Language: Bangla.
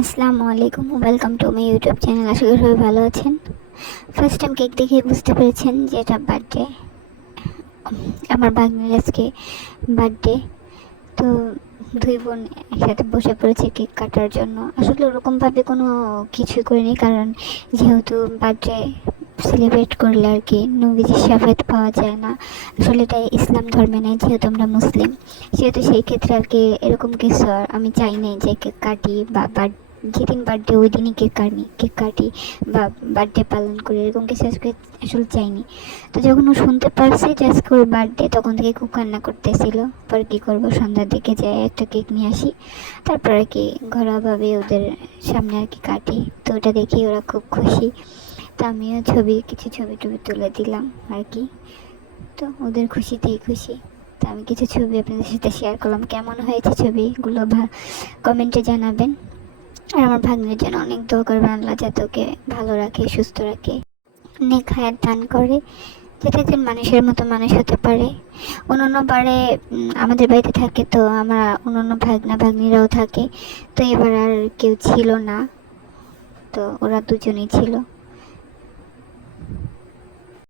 আসসালামু আলাইকুম welcome to my YouTube channel আশা করি সবাই ভালো আছেন। ফার্স্ট টাইম কেক দেখে বুঝতে পেরেছেন যে এটা বার্থডে আমার বাগনির আজকে বার্থডে তো দুই বোন একসাথে বসে পড়েছে কেক কাটার জন্য। আসলে ওরকমভাবে কোনো কিছুই করিনি, কারণ যেহেতু বার্থডে সেলিব্রেট করলে আর কি নবীজির সাফাত পাওয়া যায় না। আসলে এটা ইসলাম ধর্মে নেই, যেহেতু আমরা মুসলিম। সেহেতু সেই ক্ষেত্রে আর কি এরকম কিছু আমি চাই নাই যে কেক কাটি বা যেদিন বার্থডে, ওই দিনই কেক কাটি কেক কাটি বা বার্থডে পালন করি, এরকম কিছু আজকে আসলে চাইনি। তো যখন ও শুনতে পারছে যে আজকে ওর বার্থডে, তখন থেকে খুব কান্না করতেছিল। পরে কী করব? সন্ধ্যার দিকে যাই, একটা কেক নিয়ে আসি। তারপর আর কি ঘরোয়াভাবে ওদের সামনে আর কি কাটি। তো ওটা দেখে ওরা খুব খুশি। তো আমিও ছবি, কিছু ছবি টবি তুলে দিলাম আর কি। তো ওদের খুশিতেই খুশি। তো আমি কিছু ছবি আপনাদের সাথে শেয়ার করলাম। কেমন হয়েছে ছবিগুলো কমেন্টে জানাবেন। আর আমার ভাগ্নের জন্য অনেক দোয়া করবেন আল্লাহ যাতে ওকে ভালো রাখে, সুস্থ রাখে, নেক হায়াত দান করে, যাতে একজন মানুষের মতো মানুষ হতে পারে। অন্য বারে আমাদের বাড়িতে থাকে তো আমরা অন্য ভাগনা ভাগ্নিরাও থাকে। তো এবার আর কেউ ছিল না। তো ওরা দুজনেই ছিল।